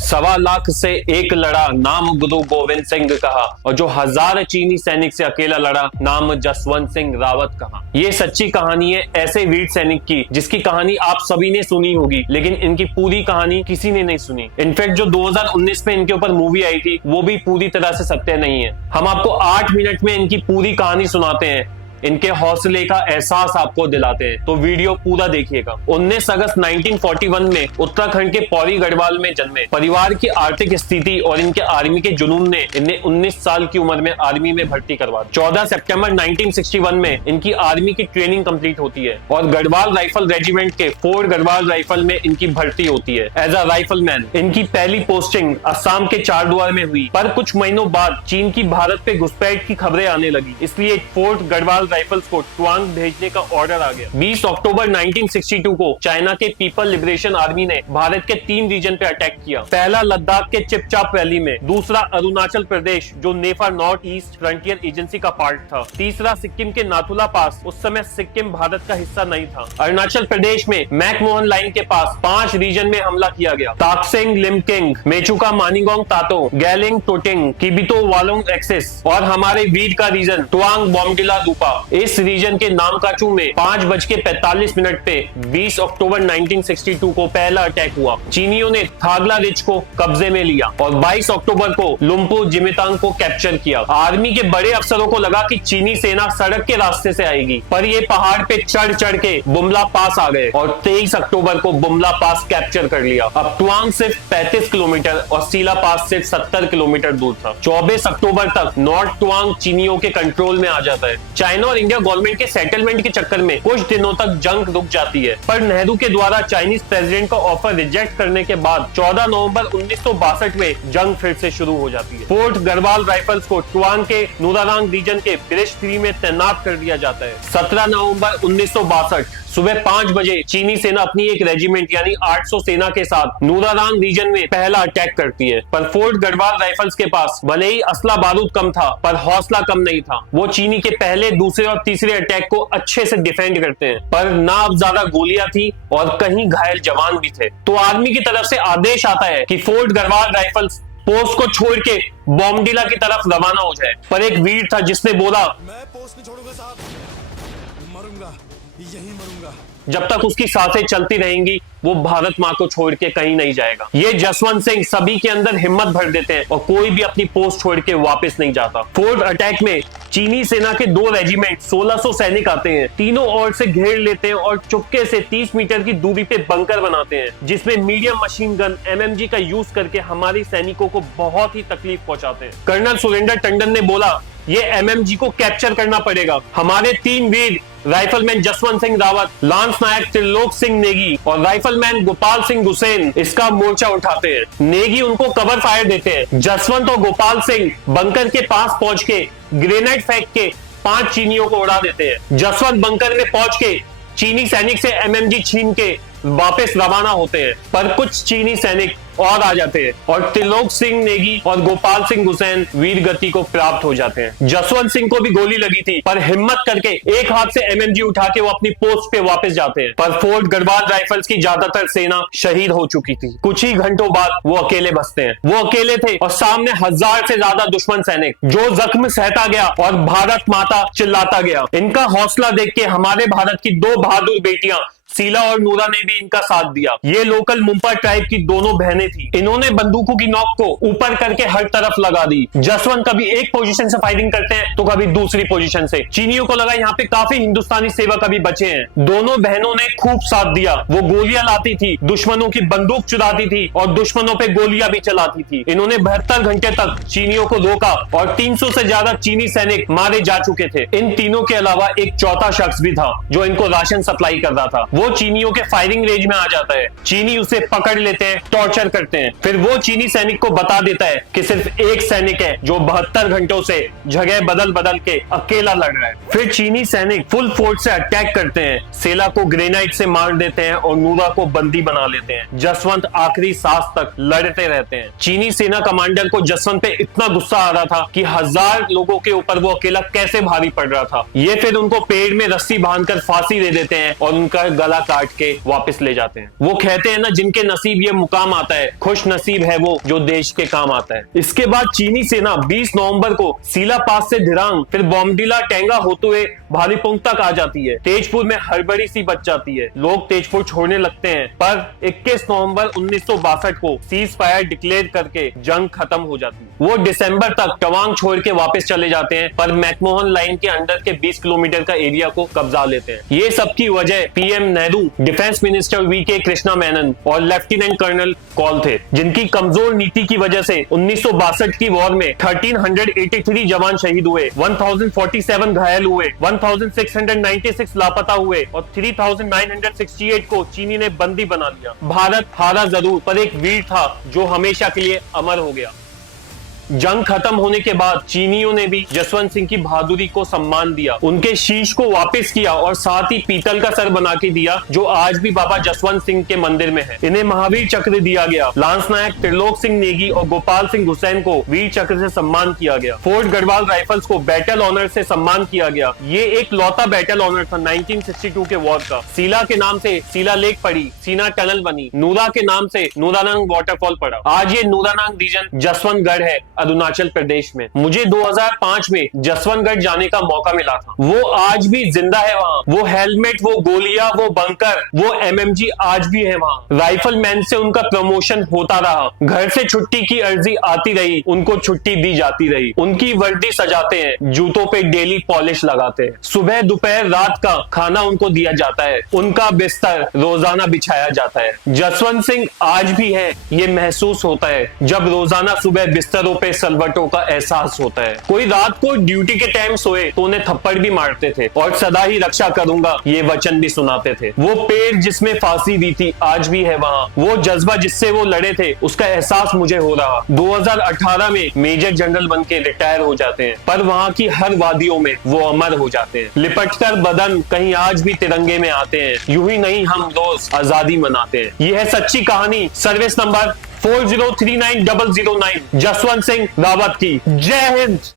सवा लाख से एक लड़ा, नाम गुरु गोविंद सिंह कहा, और जो 1000 चीनी सैनिक से अकेला लड़ा, नाम जसवंत सिंह रावत कहा। ये सच्ची कहानी है ऐसे वीर सैनिक की जिसकी कहानी आप सभी ने सुनी होगी, लेकिन इनकी पूरी कहानी किसी ने नहीं सुनी। इनफैक्ट जो 2019 में इनके ऊपर मूवी आई थी वो भी पूरी तरह से सत्य नहीं है। हम आपको 8 मिनट में इनकी पूरी कहानी सुनाते हैं, इनके हौसले का एहसास आपको दिलाते हैं, तो वीडियो पूरा देखिएगा। 19 अगस्त 1941 में उत्तराखंड के पौड़ी गढ़वाल में जन्मे। परिवार की आर्थिक स्थिति और इनके आर्मी के जुनून ने इन्हें 19 साल की उम्र में आर्मी में भर्ती करवा दी। 14 सितंबर 1961 में इनकी आर्मी की ट्रेनिंग कंप्लीट होती है और गढ़वाल राइफल रेजिमेंट के 4 गढ़वाल राइफल में इनकी भर्ती होती है एज अ राइफलमैन। इनकी पहली पोस्टिंग असम के चारद्वार में हुई, पर कुछ महीनों बाद चीन की भारत पे घुसपैठ की खबरें आने लगी, इसलिए 4th गढ़वाल राइफल्स को ट्वांग भेजने का ऑर्डर आ गया। 20 अक्टूबर 1962 को चाइना के पीपल लिबरेशन आर्मी ने भारत के 3 रीजन पे अटैक किया। पहला लद्दाख के चिपचाप वैली में, दूसरा अरुणाचल प्रदेश जो नेफा नॉर्थ ईस्ट फ्रंटियर एजेंसी का पार्ट था, तीसरा सिक्किम के नाथुला पास, उस समय सिक्किम भारत का हिस्सा नहीं था। अरुणाचल प्रदेश में मैकमोहन लाइन के पास 5 रीजन में हमला किया गया। ताकसेंग लिमकिंग, मेचुका मानिगोंग तातो, गैलिंग टोटिंग, किबितो वालोंग एक्सेस और हमारे वीर का रीजन ट्वांग बोमडिला दूपा। इस रीजन के नामकाचू में 5:45 पे 20 अक्टूबर 1962 को पहला अटैक हुआ। चीनियों ने थागला रिज को कब्जे में लिया और 22 अक्टूबर को लुम्पू जिमितांग को कैप्चर किया। आर्मी के बड़े अफसरों को लगा कि चीनी सेना सड़क के रास्ते से आएगी, पर ये पहाड़ पे चढ़ चढ़ के बुमला पास आ गए और 23 अक्टूबर को बुमला पास कैप्चर कर लिया। अब ट्वांग सिर्फ 35 किलोमीटर और सीला पास सिर्फ 70 किलोमीटर दूर था। 24 अक्टूबर तक नॉर्थ ट्वांग चीनियों के कंट्रोल में आ जाता है। चाइना और इंडिया गवर्नमेंट के सेटलमेंट के चक्कर में कुछ दिनों तक जंग रुक जाती है, पर नेहरू के द्वारा चाइनीज प्रेसिडेंट का ऑफर रिजेक्ट करने के बाद 14 नवंबर 1962 में जंग फिर से शुरू हो जाती है। 4th गढ़वाल राइफल्स को ट्वांग के नूरारांग रीजन के ब्रिज 3 में तैनात कर दिया जाता है। 17 नवंबर 1962 सुबह 5 बजे चीनी सेना अपनी एक रेजिमेंट यानी 800 सेना के साथ नूरारांग रीजन में पहला अटैक करती है, पर 4th गढ़वाल राइफल्स के पास भले ही असला बारूद कम था, पर हौसला कम नहीं था। वो चीनी के पहले, दूसरे और तीसरे अटैक को अच्छे से डिफेंड करते हैं, पर ना अब ज्यादा गोलियां थी और कहीं घायल जवान भी थे। तो आर्मी की तरफ से आदेश आता है कि 4th गढ़वाल राइफल्स पोस्ट को छोड़ के बोमडिला की तरफ रवाना हो जाए, पर एक वीर था जिसने बोला, मैं पोस्ट नहीं छोड़ूंगा साहब, मरूंगा, यहीं मरूंगा। जब तक उसकी सांसें चलती रहेंगी वो भारत माँ को छोड़ के कहीं नहीं जाएगा। ये जसवंत सिंह सभी के अंदर हिम्मत भर देते हैं और कोई भी अपनी पोस्ट छोड़ के वापस नहीं जाता। 4th अटैक में चीनी सेना के 2 रेजिमेंट 1600 सैनिक आते हैं, तीनों ओर से घेर लेते हैं और चुपके से 30 मीटर की दूरी पे बंकर बनाते हैं, जिसमें मीडियम मशीन गन MMG का यूज करके हमारे सैनिकों को बहुत ही तकलीफ पहुंचाते हैं। कर्नल सुरेंद्र टंडन ने बोला, ये MMG को कैप्चर करना पड़ेगा। हमारे 3 वीर राइफलमैन जसवंत सिंह रावत, लांस नायक त्रिलोक सिंह नेगी और राइफलमैन गोपाल सिंह गुसेन इसका मोर्चा उठाते हैं। नेगी उनको कवर फायर देते हैं। जसवंत और गोपाल सिंह बंकर के पास पहुंच के ग्रेनेड फेंक के 5 चीनियों को उड़ा देते हैं। जसवंत बंकर में पहुंच के चीनी सैनिक से MMG छीन के वापस रवाना होते हैं, पर कुछ चीनी सैनिक और आ जाते हैं और त्रिलोक सिंह नेगी और गोपाल सिंह हुसैन वीर गति को प्राप्त हो जाते हैं। जसवंत सिंह को भी गोली लगी थी, पर हिम्मत करके एक हाथ से MMG उठा के वो अपनी पोस्ट पे वापस जाते हैं, पर 4th गढ़वाल राइफल्स की ज्यादातर सेना शहीद हो चुकी थी। कुछ ही घंटों बाद वो अकेले बचते हैं। वो अकेले थे और सामने 1000 से ज्यादा दुश्मन सैनिक, जो जख्म सहता गया और भारत माता चिल्लाता गया। इनका हौसला देख के हमारे भारत की 2 बहादुर बेटियां सीला और नूरा ने भी इनका साथ दिया। ये लोकल मुंपा ट्राइब की दोनों बहनें थी। इन्होंने बंदूकों की नोक को ऊपर करके हर तरफ लगा दी। जसवंत कभी एक पोजीशन से फायरिंग करते हैं तो कभी दूसरी पोजीशन से। चीनियों को लगा यहाँ पे काफी हिंदुस्तानी सेवक अभी बचे हैं। दोनों बहनों ने खूब साथ दिया। वो गोलियां लाती थी, दुश्मनों की बंदूक चुराती थी और दुश्मनों पे गोलियां भी चलाती थी। इन्होंने 72 घंटे तक चीनियों को रोका और 300 से ज्यादा चीनी सैनिक मारे जा चुके थे। इन तीनों के अलावा एक चौथा शख्स भी था जो इनको राशन सप्लाई कर रहा था। वो चीनियों के फायरिंग रेंज में आ जाता है। चीनी उसे पकड़ लेते हैं, टॉर्चर करते हैं। फिर वो चीनी सैनिक को बता देता है कि सिर्फ एक सैनिक है जो 72 घंटों से जगह बदल बदल के अकेला लड़ रहा है। फिर चीनी सैनिक फुल फोर्स से अटैक करते हैं, सेला को ग्रेनाइड से मार देते हैं और नूरा को बंदी बना लेते हैं। जसवंत आखिरी सांस तक लड़ते रहते हैं। चीनी सेना कमांडर को जसवंत पे इतना गुस्सा आ रहा था कि 1000 लोगों के ऊपर वो अकेला कैसे भारी पड़ रहा था। ये फिर उनको पेड़ में रस्सी बांधकर फांसी दे देते हैं और उनका गला गला काट के वापस ले जाते हैं। वो कहते हैं ना, जिनके नसीब ये मुकाम आता है, खुश नसीब है वो जो देश के काम आता है। इसके बाद चीनी सेना 20 नवंबर को सीला पास से धिरांग, फिर बॉम्बडीला टेंगा होते हुए भालीपुंग तक आ जाती है। तेजपुर में हड़बड़ी सी बच जाती है, लोग तेजपुर छोड़ने लगते हैं, पर 21 नवंबर 1962 को सीज फायर डिक्लेयर करके जंग खत्म हो जाती है। वो दिसंबर तक तवांग छोड़ के वापस चले जाते हैं, पर मैकमोहन लाइन के अंडर के 20 किलोमीटर का एरिया को कब्जा लेते हैं। ये सब की वजह PM Nehru, defence minister V K Krishna Menon और लेफ्टिनेंट कर्नल कौल थे, जिनकी कमजोर नीति की वजह से 1962 की वॉर में 1383 जवान शहीद हुए, 1047 घायल हुए, 1696 लापता हुए और 3968 को चीनी ने बंदी बना लिया। भारत हारा जरूर, पर एक वीर था जो हमेशा के लिए अमर हो गया। जंग खत्म होने के बाद चीनियों ने भी जसवंत सिंह की बहादुरी को सम्मान दिया, उनके शीश को वापस किया और साथ ही पीतल का सर बना के दिया, जो आज भी बाबा जसवंत सिंह के मंदिर में है। इन्हें महावीर चक्र दिया गया। लांस नायक त्रिलोक सिंह नेगी और गोपाल सिंह हुसैन को वीर चक्र से सम्मान किया गया। फोर्ट गढ़वाल राइफल्स को बैटल ऑनर से सम्मान किया गया। ये एक लौता बैटल ऑनर था 1962 के वॉर का। सीला के नाम से सीला लेक पड़ी, सीना टनल बनी, नूरा के नाम से नूरानांग वाटरफॉल पड़ा। आज ये नूरानांग रीजन जसवंतगढ़ है, अरुणाचल प्रदेश में। मुझे 2005 में जसवंतगढ़ जाने का मौका मिला था। वो आज भी जिंदा है वहाँ। वो हेलमेट, वो गोलियां, वो बंकर, वो एमएमजी आज भी है वहाँ। राइफलमैन से उनका प्रमोशन होता रहा। घर से छुट्टी की अर्जी आती रही, उनको छुट्टी दी जाती रही। उनकी वर्दी सजाते हैं, जूतों पे डेली पॉलिश लगाते हैं। सुबह दोपहर रात का खाना उनको दिया जाता है, उनका बिस्तर रोजाना बिछाया जाता है। जसवंत सिंह आज भी है, ये महसूस होता है जब रोजाना सुबह बिस्तरों पे सलवटों का एहसास होता है। कोई रात को ड्यूटी के टाइम सोए तो उन्हें थप्पड़ भी मारते थे और सदा ही रक्षा करूंगा ये वचन भी सुनाते थे। वो पेड़ जिसमें फांसी दी थी आज भी है वहाँ। वो जज्बा जिससे वो लड़े थे उसका एहसास मुझे हो रहा। 2018 में मेजर जनरल बन के रिटायर हो जाते हैं, पर वहाँ की हर वादियों में वो अमर हो जाते हैं। लिपटकर बदन कहीं आज भी तिरंगे में आते हैं। यूं ही नहीं हम रोज आजादी मनाते हैं। ये है सच्ची कहानी, सर्विस नंबर 403909 जसवंत सिंह रावत की। जय हिंद।